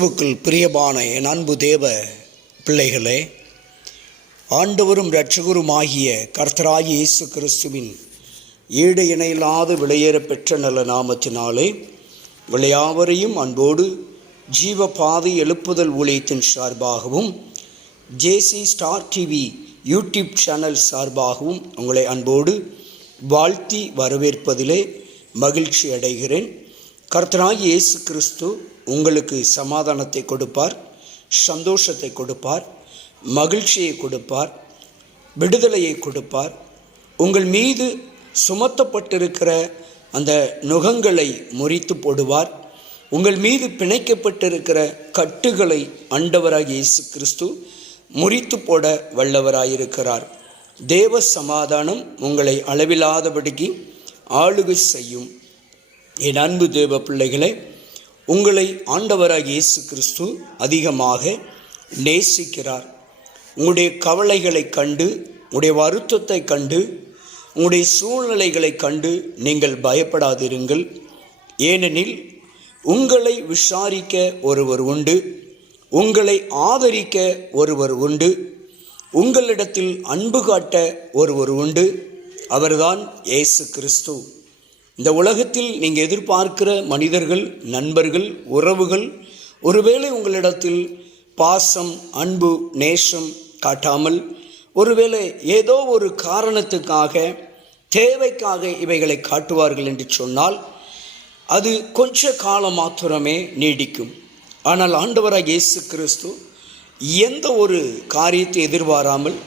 கிறிஸ்துவுக்குள் பிரியமான என் அன்பு தேவ பிள்ளைகளே, ஆண்டவரும் இரட்சகருமாகிய கர்த்தராகிய இயேசு கிறிஸ்துவின் ஈடு இணையில்லாத விலையேற பெற்ற நல்ல நாமத்தினாலே விளையாவரையும் அன்போடு ஜீவ பாதை எழுப்புதல் ஊழியத்தின் சார்பாகவும் ஜேசி ஸ்டார் டிவி யூடியூப் சேனல் சார்பாகவும் உங்களை அன்போடு வாழ்த்தி வரவேற்பதிலே மகிழ்ச்சி அடைகிறேன். கர்த்தராகிய இயேசு கிறிஸ்து உங்களுக்கு சமாதானத்தை கொடுப்பார், சந்தோஷத்தை கொடுப்பார், மகிழ்ச்சியை கொடுப்பார், விடுதலையை கொடுப்பார். உங்கள் மீது சுமத்தப்பட்டிருக்கிற அந்த நுகங்களை முறித்து போடுவார். உங்கள் மீது பிணைக்கப்பட்டிருக்கிற கட்டுகளை ஆண்டவராகிய இயேசு கிறிஸ்து முறித்து போட வல்லவராயிருக்கிறார். தேவ சமாதானம் உங்களை அளவில்லாதபடிக்கு ஆளுகை செய்யும். என் அன்பு தேவ பிள்ளைகளே, உங்களை ஆண்டவராகிய இயேசு கிறிஸ்து அதிகமாக நேசிக்கிறார். உங்களுடைய கவலைகளை கண்டு, உங்களுடைய வருத்தத்தை கண்டு, உங்களுடைய சூழ்நிலைகளை கண்டு நீங்கள் பயப்படாதிருங்கள். ஏனெனில் உங்களை விசாரிக்க ஒருவர் உண்டு, உங்களை ஆதரிக்க ஒருவர் உண்டு, உங்களிடத்தில் அன்பு காட்ட ஒருவர் உண்டு. அவர்தான் இயேசு கிறிஸ்து. இந்த உலகத்தில் நீங்கள் எதிர்பார்க்கிற மனிதர்கள், நண்பர்கள், உறவுகள் ஒருவேளை உங்களிடத்தில் பாசம், அன்பு, நேசம் காட்டாமல், ஒருவேளை ஏதோ ஒரு காரணத்துக்காக, தேவைக்காக இவைகளை காட்டுவார்கள் என்று சொன்னால் அது கொஞ்ச காலம் மாத்திரமே நீடிக்கும். ஆனால் ஆண்டவராகிய இயேசு கிறிஸ்து எந்த ஒரு காரியத்தை எதிர்பாராமல்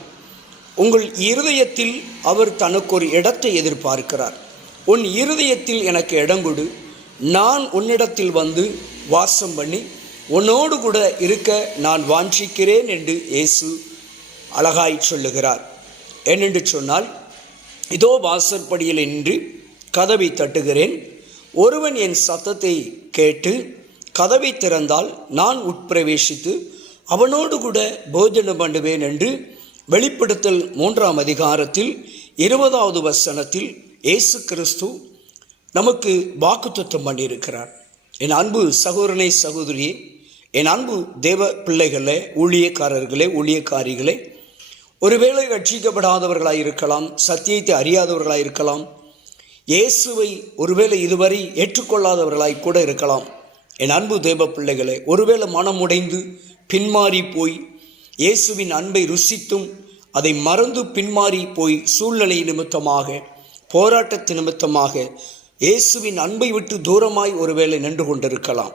உங்கள் இருதயத்தில் அவர் தனக்கு ஒரு இடத்தை எதிர்பார்க்கிறார். உன் இருதயத்தில் எனக்கு இடம் கொடு, நான் உன்னிடத்தில் வந்து வாசம் பண்ணி உன்னோடு கூட இருக்க நான் வாஞ்சிக்கிறேன் என்று இயேசு அழகாய் சொல்லுகிறார். ஏனென்று சொன்னால், இதோ வாசற்படியில் நின்று கதவை தட்டுகிறேன், ஒருவன் என் சத்தத்தை கேட்டு கதவை திறந்தால் நான் உட்பிரவேசித்து அவனோடு கூட போஜனம் பண்ணுவேன் என்று வெளிப்படுத்தல் 3ஆம் அதிகாரத்தில் 20வது வசனத்தில் இயேசு கிறிஸ்து நமக்கு வாக்குத்தத்தம் பண்ணியிருக்கிறார். என் அன்பு சகோதரனே, சகோதரியே, என் அன்பு தேவ பிள்ளைகளே, ஊழியக்காரர்களே, ஊழியக்காரிகளே, ஒருவேளை ரட்சிக்கப்படாதவர்களாக இருக்கலாம், சத்தியத்தை அறியாதவர்களாக இருக்கலாம், இயேசுவை ஒருவேளை இதுவரை ஏற்றுக்கொள்ளாதவர்களாய் கூட இருக்கலாம். என் அன்பு தேவ பிள்ளைகளே, ஒருவேளை மனமுடைந்து பின்மாறி போய் இயேசுவின் அன்பை ருசித்தும் அதை மறந்து பின்மாறி போய் சூழ்நிலை நிமித்தமாக, போராட்டத்து நிமித்தமாக இயேசுவின் அன்பை விட்டு தூரமாய் ஒருவேளை நின்று கொண்டிருக்கலாம்.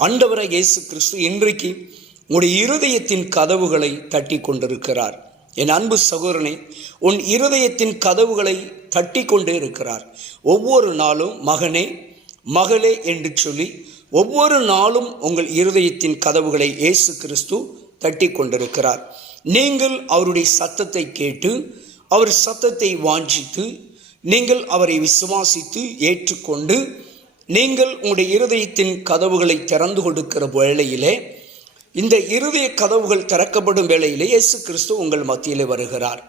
ஆண்டவராகிய இயேசு கிறிஸ்து இன்றைக்கு உங்களுடைய இருதயத்தின் கதவுகளை தட்டி கொண்டிருக்கிறார். என் அன்பு சகோதரனே, உன் இருதயத்தின் கதவுகளை தட்டி கொண்டே இருக்கிறார். ஒவ்வொரு நாளும் மகனே, மகளே என்று சொல்லி ஒவ்வொரு நாளும் உங்கள் இருதயத்தின் கதவுகளை இயேசு கிறிஸ்து தட்டி கொண்டிருக்கிறார். நீங்கள் அவருடைய சத்தத்தை கேட்டு, அவர் சத்தத்தை வாஞ்சித்து, நீங்கள் அவரை விசுவாசித்து ஏற்றுக்கொண்டு, நீங்கள் உங்களுடைய இருதயத்தின் கதவுகளை திறந்து கொடுக்கிற வேளையிலே, இந்த இருதய கதவுகள் திறக்கப்படும் வேளையிலே இயேசு கிறிஸ்து உங்கள் மத்தியிலே வருகிறார்.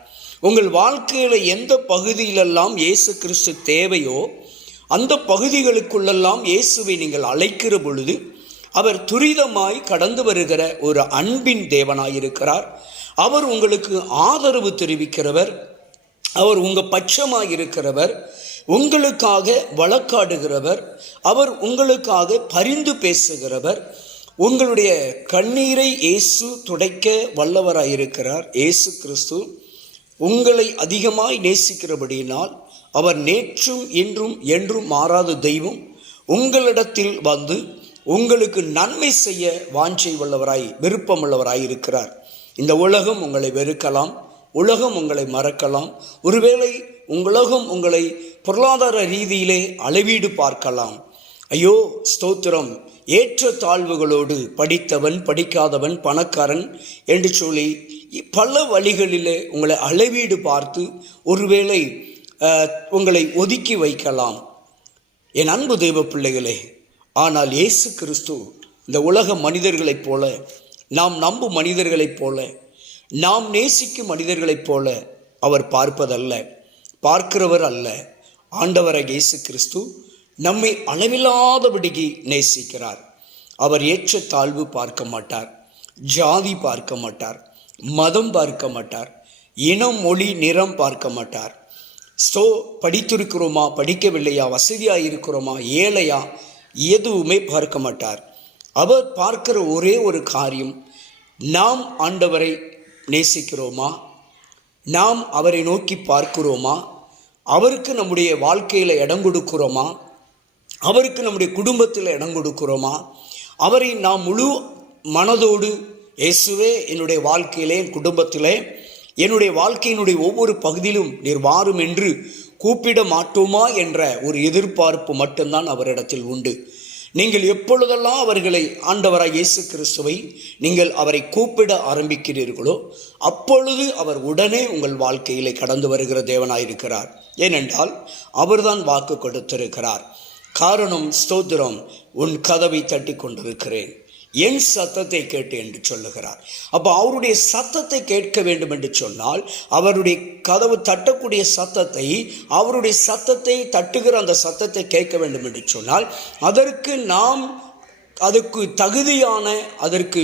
உங்கள் வாழ்க்கையில் எந்த பகுதியிலெல்லாம் இயேசு கிறிஸ்து தேவையோ அந்த பகுதிகளுக்குள்ளெல்லாம் இயேசுவை நீங்கள் அழைக்கிற பொழுது அவர் துரிதமாய் கடந்து வருகிற ஒரு அன்பின் தேவனாயிருக்கிறார். அவர் உங்களுக்கு ஆதரவு தெரிவிக்கிறவர், அவர் உங்கள் பட்சமாய் இருக்கிறவர், உங்களுக்காக வழக்காடுகிறவர், அவர் உங்களுக்காக பரிந்து பேசுகிறவர். உங்களுடைய கண்ணீரை இயேசு துடைக்க வல்லவராயிருக்கிறார். இயேசு கிறிஸ்து உங்களை அதிகமாய் நேசிக்கிறபடியினால் அவர் நேற்றும் இன்றும் என்றும் மாறாத தெய்வம். உங்களிடத்தில் வந்து உங்களுக்கு நன்மை செய்ய வாஞ்சை உள்ளவராய், விருப்பமுள்ளவராய் இருக்கிறார். இந்த உலகம் உங்களை வெறுக்கலாம், உலகம் உங்களை மறக்கலாம், ஒருவேளை உலகம் உங்களை பொருளாதார ரீதியிலே அளவீடு பார்க்கலாம். ஐயோ ஸ்தோத்திரம், ஏற்ற தாழ்வுகளோடு படித்தவன், படிக்காதவன், பணக்காரன் என்று சொல்லி பல வழிகளிலே உங்களை அளவீடு பார்த்து ஒருவேளை உங்களை ஒதுக்கி வைக்கலாம். என் அன்பு தெய்வ பிள்ளைகளே, ஆனால் இயேசு கிறிஸ்து இந்த உலக மனிதர்களைப் போல, நாம் நம்பும் மனிதர்களைப் போல, நாம் நேசிக்கும் மனிதர்களைப் போல அவர் பார்ப்பதல்ல, பார்க்கிறவர் அல்ல. ஆண்டவராகிய இயேசு கிறிஸ்து நம்மை அளவில்லாதபடிக்கு நேசிக்கிறார். அவர் ஏற்றத்தாழ்வு பார்க்க மாட்டார், ஜாதி பார்க்க மாட்டார், மதம் பார்க்க மாட்டார், இனம், மொழி, நிறம் பார்க்க மாட்டார். படித்திருக்கிறோமா, படிக்கவில்லையா, வசதியாக இருக்கிறோமா, ஏழையா, எதுவுமே பார்க்க மாட்டார். அவர் பார்க்கிற ஒரே ஒரு காரியம், நாம் ஆண்டவரை நேசிக்கிறோமா, நாம் அவரை நோக்கி பார்க்கிறோமா, அவருக்கு நம்முடைய வாழ்க்கையில் இடம் கொடுக்கிறோமா, அவருக்கு நம்முடைய குடும்பத்தில் இடம் கொடுக்கிறோமா, அவரை நாம் முழு மனதோடு இயேசுவே என்னுடைய வாழ்க்கையிலே, என் குடும்பத்திலே, என்னுடைய வாழ்க்கையினுடைய ஒவ்வொரு பகுதியிலும் நீர் வாரும் என்று கூப்பிட மாட்டோமா என்ற ஒரு எதிர்பார்ப்பு மட்டும்தான் அவரிடத்தில் உண்டு. நீங்கள் எப்பொழுதெல்லாம் அவர்களை, ஆண்டவராய் இயேசு கிறிஸ்துவை நீங்கள் அவரை கூப்பிட ஆரம்பிக்கிறீர்களோ அப்பொழுது அவர் உடனே உங்கள் வாழ்க்கையிலே கடந்து வருகிற தேவனாயிருக்கிறார். ஏனென்றால் அவர்தான் வாக்கு கொடுத்திருக்கிறார். காரணம், ஸ்தோத்திரம், உன் கதவை தட்டி கொண்டிருக்கிறேன், என் சத்தத்தை கேட்டு என்று சொல்லுகிறார். அப்போ அவருடைய சத்தத்தை கேட்க வேண்டும் என்று சொன்னால், அவருடைய கதவு தட்டக்கூடிய சத்தத்தை, அவருடைய சத்தத்தை தட்டுகிற அந்த சத்தத்தை கேட்க வேண்டும் என்று சொன்னால், அதற்கு நாம் அதுக்கு தகுதியான, அதற்கு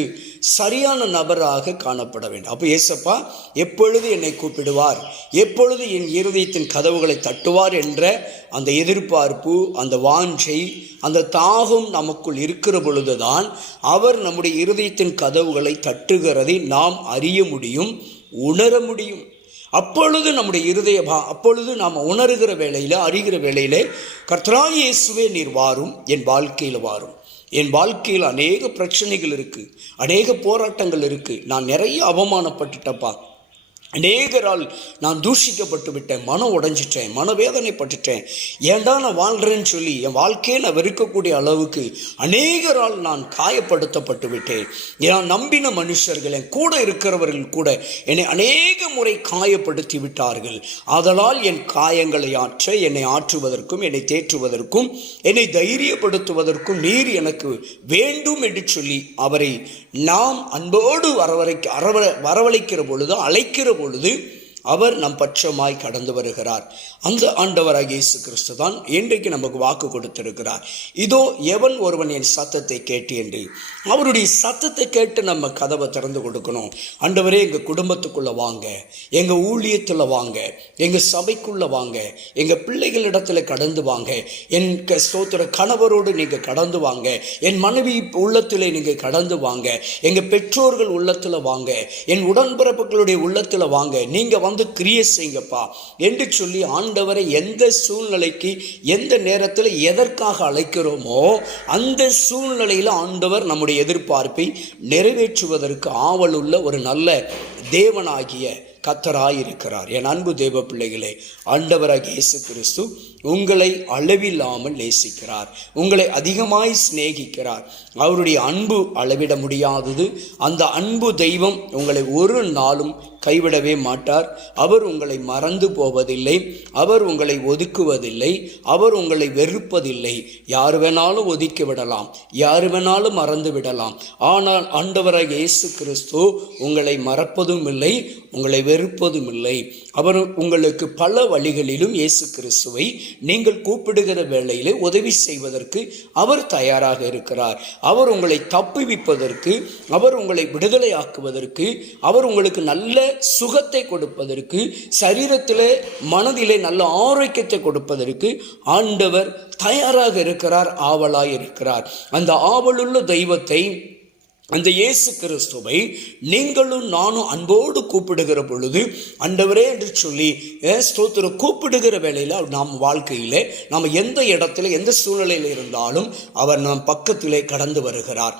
சரியான நபராக காணப்பட வேண்டும். அப்போ ஏசப்பா எப்பொழுது என்னை கூப்பிடுவார், எப்பொழுது என் இருதயத்தின் கதவுகளை தட்டுவார் என்ற அந்த எதிர்பார்ப்பு, அந்த வாஞ்சை, அந்த தாகம் நமக்குள் இருக்கிற பொழுதுதான் அவர் நம்முடைய இருதயத்தின் கதவுகளை தட்டுகிறதை நாம் அறிய முடியும், உணர முடியும். அப்பொழுது நம்முடைய அப்பொழுது நாம் உணர்கிற வேளையில், அறிகிற வேளையிலே, கர்த்தராகிய இயேசுவே நீர் வாரும், என் வாழ்க்கையில் வாரும். என் வாழ்க்கையில் அநேக பிரச்சனைகள் இருக்குது, அநேக போராட்டங்கள் இருக்குது, நான் நிறைய அவமானப்பட்டுட்டப்பா, அநேகரால் நான் தூஷிக்கப்பட்டு விட்டேன், மனம் உடைஞ்சிட்டேன், மனவேதனைப்பட்டுட்டேன், ஏண்டா நான் வாழ்கிறேன்னு சொல்லி என் வாழ்க்கையை நான் வெறுக்கக்கூடிய அளவுக்கு அநேகரால் நான் காயப்படுத்தப்பட்டு விட்டேன். நான் நம்பின மனுஷர்கள், என் கூட இருக்கிறவர்கள் கூட என்னை அநேக முறை காயப்படுத்தி விட்டார்கள். ஆதலால் என் காயங்களை ஆற்ற, என்னை ஆற்றுவதற்கும், என்னை தேற்றுவதற்கும், என்னை தைரியப்படுத்துவதற்கும் நீர் எனக்கு வேண்டும் என்று சொல்லி அவரை நாம் அன்போடு வரவழைக்கிற பொழுது, அழைக்கிற பொழுது அவர் நம் பட்சமாய் கடந்து வருகிறார். அந்த ஆண்டவராகிய இயேசு கிறிஸ்து தான் இன்றைக்கு நமக்கு வாக்கு கொடுத்திருக்கிறார். இதோ எவன் ஒருவன் என் சத்தத்தை கேட்டு என்று. அவருடைய சத்தத்தை கேட்டு நம்ம கதவை திறந்து கொடுக்கணும். ஆண்டவரே, எங்கள் குடும்பத்துக்குள்ளே வாங்க, எங்கள் ஊழியத்தில் வாங்க, எங்கள் சபைக்குள்ளே வாங்க, எங்கள் பிள்ளைகளிடத்தில் கடந்து வாங்க, என் ஸ்தோத்திர கணவரோடு நீங்கள் கடந்து வாங்க, என் மனைவி உள்ளத்தில் நீங்கள் கடந்து வாங்க, எங்கள் பெற்றோர்கள் உள்ளத்தில் வாங்க, என் உடன்பிறப்புகளுடைய உள்ளத்தில் வாங்க, நீங்கள் வந்து கிரியை செய்யுங்கப்பா என்று சொல்லி ஆண்டவரை எந்த சூழ்நிலைக்கு, எந்த நேரத்தில் எதற்காக அழைக்கிறோமோ அந்த சூழ்நிலையில் ஆண்டவர் நம்முடைய எதிர்பார்ப்பை நிறைவேற்றுவதற்கு ஆவலுள்ள ஒரு நல்ல தேவனாகிய கர்த்தராயிருக்கிறார். என் அன்பு தேவ பிள்ளைகளே, ஆண்டவராகிய இயேசு கிறிஸ்து உங்களை அளவில்லாமல் நேசிக்கிறார், உங்களை அதிகமாய் சிநேகிக்கிறார். அவருடைய அன்பு அளவிட முடியாதது. அந்த அன்பு தெய்வம் உங்களை ஒரு நாளும் கைவிடவே மாட்டார். அவர் உங்களை மறந்து போவதில்லை, அவர் உங்களை ஒதுக்குவதில்லை, அவர் உங்களை வெறுப்பதில்லை. யார் வேணாலும் ஒதுக்கி விடலாம், யார் வேணாலும் மறந்து விடலாம். ஆனால் ஆண்டவராகிய இயேசு கிறிஸ்து உங்களை மறப்பதும் இல்லை, உங்களை வெறுப்பதும் இல்லை. அவர் உங்களுக்கு பல வழிகளிலும் இயேசு கிறிஸ்துவை நீங்கள் கூப்பிடுகிற வேளையிலே உதவி செய்வதற்கு அவர் தயாராக இருக்கிறார். அவர் உங்களை தப்புவிப்பதற்கு, அவர் உங்களை விடுதலையாக்குவதற்கு, அவர் உங்களுக்கு நல்ல சுகத்தை கொடுப்பதற்கு, சரீரத்திலே மனதிலே நல்ல ஆரோக்கியத்தை கொடுப்பதற்கு ஆண்டவர் தயாராக இருக்கிறார், ஆவலாய் இருக்கிறார். அந்த ஆவலுள்ள தெய்வத்தை, அந்த இயேசு கிறிஸ்துவை நீங்களும் நானும் அன்போடு கூப்பிடுகிற பொழுது, ஆண்டவரே என்று சொல்லி ஸ்தோத்திரம் கூப்பிடுகிற வேளையில் நாம் வாழ்க்கையிலே நாம் எந்த இடத்துல, எந்த சூழ்நிலையில் இருந்தாலும் அவர் நம் பக்கத்திலே கடந்து வருகிறார்.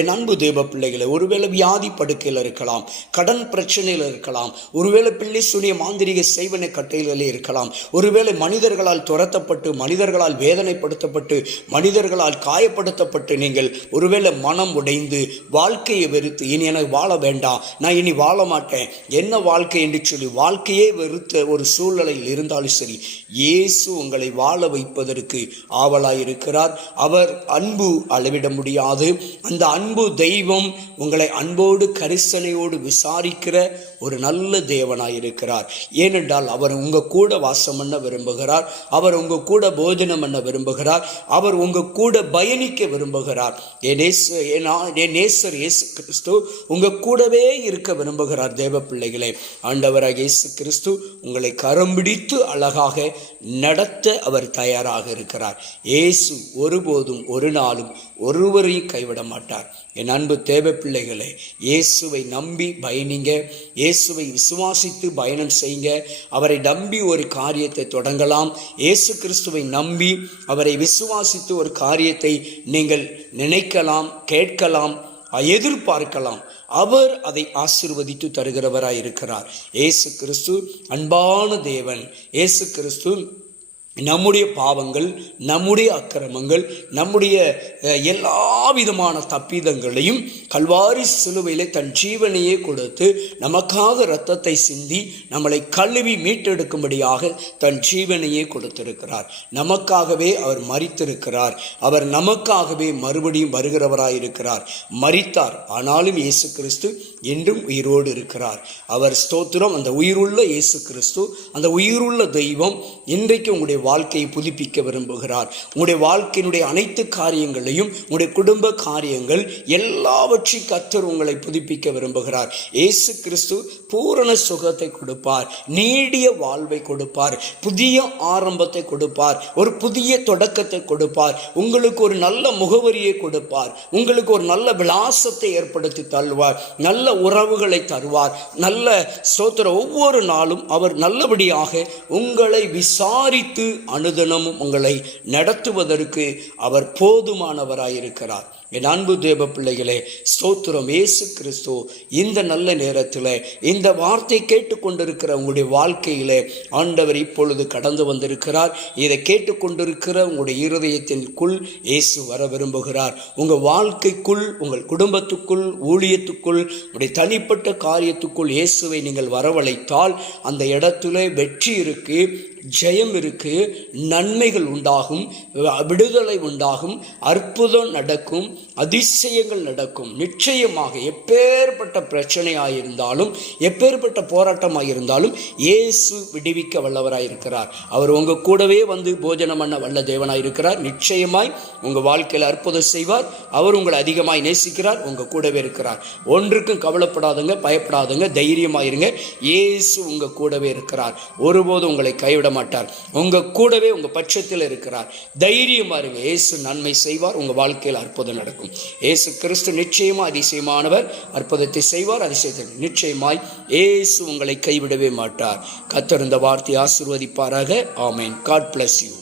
என் அன்பு தேவ பிள்ளைகளை, ஒருவேளை வியாதி படுக்கையில் இருக்கலாம், கடன் பிரச்சனையில் இருக்கலாம், ஒருவேளை பிள்ளை சூனிய மாந்திரிக செய்வனை கட்டையிலே இருக்கலாம், ஒருவேளை மனிதர்களால் துரத்தப்பட்டு, மனிதர்களால் வேதனைப்படுத்தப்பட்டு, மனிதர்களால் காயப்படுத்தப்பட்டு நீங்கள் ஒருவேளை மனம் உடைந்து வாழ்க்கையை வெறுத்து இனி எனக்கு வாழ வேண்டாம், நான் இனி வாழ மாட்டேன், என்ன வாழ்க்கை என்று சொல்லி வாழ்க்கையே வெறுத்த ஒரு சூழ்நிலையில் இருந்தாலும் சரி, இயேசு உங்களை வாழ வைப்பதற்கு ஆவலாயிருக்கிறார். அவர் அன்பு அளவிட முடியாது. அந்த அன்பு தெய்வம் உங்களை அன்போடு கரிசனையோடு விசாரிக்கிற ஒரு நல்ல தேவனாய் இருக்கிறார். ஏனென்றால் அவர் உங்க கூட வாசம் பண்ண விரும்புகிறார். அவர் உங்க கூட போஜனம் பண்ண விரும்புகிறார். அவர் உங்க கூட பயணிக்க விரும்புகிறார். என் நேசர் இயேசு கிறிஸ்து உங்க கூடவே இருக்க விரும்புகிறார். தேவ பிள்ளைகளே, ஆண்டவராக இயேசு கிறிஸ்து உங்களை கரம் பிடித்து அழகாக நடத்த அவர் தயாராக இருக்கிறார். இயேசு ஒருபோதும் ஒரு நாளும் ஒருவரையும் கைவிட மாட்டார். என் அன்பு தேவ பிள்ளைகளே, இயேசுவை நம்பி பயணிங்க. இயேசுவை விசுவாசித்து பயணம் செய்யுங்க. அவரை நம்பி ஒரு காரியத்தை தொடங்கலாம். இயேசு கிறிஸ்துவை நம்பி அவரை விசுவாசித்து ஒரு காரியத்தை நீங்கள் நினைக்கலாம், கேட்கலாம், எதிர்பார்க்கலாம். அவர் அதை ஆசீர்வதித்து தருகிறவராய் இருக்கிறார். இயேசு கிறிஸ்து அன்பான தேவன். இயேசு கிறிஸ்து நம்முடைய பாவங்கள், நம்முடைய அக்கிரமங்கள், நம்முடைய எல்லா விதமான தப்பிதங்களையும் கல்வாரி சிலுவையிலே தன் ஜீவனையே கொடுத்து நமக்காக இரத்தத்தை சிந்தி நம்மளை கழுவி மீட்டெடுக்கும்படியாக தன் ஜீவனையே கொடுத்திருக்கிறார். நமக்காகவே அவர் மரித்திருக்கிறார். அவர் நமக்காகவே மறுபடியும் வருகிறவராயிருக்கிறார். மரித்தார், ஆனாலும் இயேசு கிறிஸ்து என்றும் உயிரோடு இருக்கிறார். அவர் ஸ்தோத்திரம். அந்த உயிருள்ள இயேசு கிறிஸ்து, அந்த உயிருள்ள தெய்வம் இன்றைக்கு உங்களுடைய வாழ்க்கையை புதுப்பிக்க விரும்புகிறார். உங்களுடைய வாழ்க்கையினுடைய அனைத்து காரியங்களையும், உங்களுடைய குடும்ப காரியங்கள் எல்லாவற்றையும் கர்த்தர் உங்களை புதுப்பிக்க விரும்புகிறார். இயேசு கிறிஸ்து பூரண சுகத்தை கொடுப்பார், நீடிய வாழ்வை கொடுப்பார், புதிய ஆரம்பத்தை கொடுப்பார், ஒரு புதிய தொடக்கத்தை கொடுப்பார், உங்களுக்கு ஒரு நல்ல முகவரியை கொடுப்பார், உங்களுக்கு ஒரு நல்ல விலாசத்தை ஏற்படுத்தி தருவார், நல்ல உறவுகளை தருவார். நல்ல ஸ்தோத்திரம். ஒவ்வொரு நாளும் அவர் நல்லபடியாக உங்களை விசாரித்து அனுதினமும் உங்களை நடத்துவதற்கு அவர் போதுமானவராயிருக்கிறார். என் அன்பு தேவ பிள்ளைகளே, ஸ்தோத்திரம். இயேசு கிறிஸ்து இந்த நல்ல நேரத்தில் இந்த வார்த்தை கேட்டுக்கொண்டிருக்கிற உங்களுடைய வாழ்க்கையிலே ஆண்டவர் இப்பொழுது கடந்து வந்திருக்கிறார். இதை கேட்டுக்கொண்டிருக்கிற உங்களுடைய இருதயத்திற்குள் இயேசு வர விரும்புகிறார். உங்கள் வாழ்க்கைக்குள், உங்கள் குடும்பத்துக்குள், ஊழியத்துக்குள், உங்களுடைய தனிப்பட்ட காரியத்துக்குள் இயேசுவை நீங்கள் வரவழைத்தால் அந்த இடத்துல வெற்றி இருக்கு, ஜெயம் இருக்கு, நன்மைகள் உண்டாகும், விடுதலை உண்டாகும், அற்புதம் நடக்கும், அதிசயங்கள் நடக்கும். நிச்சயமாக எப்பேற்பட்ட பிரச்சனையாயிருந்தாலும், எப்பேற்பட்ட போராட்டமாயிருந்தாலும் இயேசு விடுவிக்க வல்லவராயிருக்கிறார். அவர் உங்க கூடவே வந்து போஜனம் பண்ண வல்ல தேவனாயிருக்கிறார். நிச்சயமாய் உங்க வாழ்க்கையில் அற்புதம் செய்வார். அவர் உங்களை அதிகமாய் நேசிக்கிறார், உங்க கூடவே இருக்கிறார். ஒன்றுக்கும் கவலைப்படாதுங்க, பயப்படாதுங்க, தைரியமாயிருங்க. இயேசு உங்க கூடவே இருக்கிறார். ஒருபோதும் உங்களை கைவிட மாட்டார். உங்க கூடவே உங்க பட்சத்தில் இருக்கிறார். தைரியமா இருங்க. இயேசு நன்மை செய்வார். உங்க வாழ்க்கையில் அற்புதம் நடக்கும். இயேசு கிறிஸ்து நிச்சயமா அதிசயமானவர். அற்புதத்தை செய்வார், அதிசயத்தை நிச்சயமாய் இயேசு உங்களை கைவிடவே மாட்டார். கர்த்தர் இந்த வார்த்தையை ஆசீர்வதிப்பாராக. ஆமென். God bless you.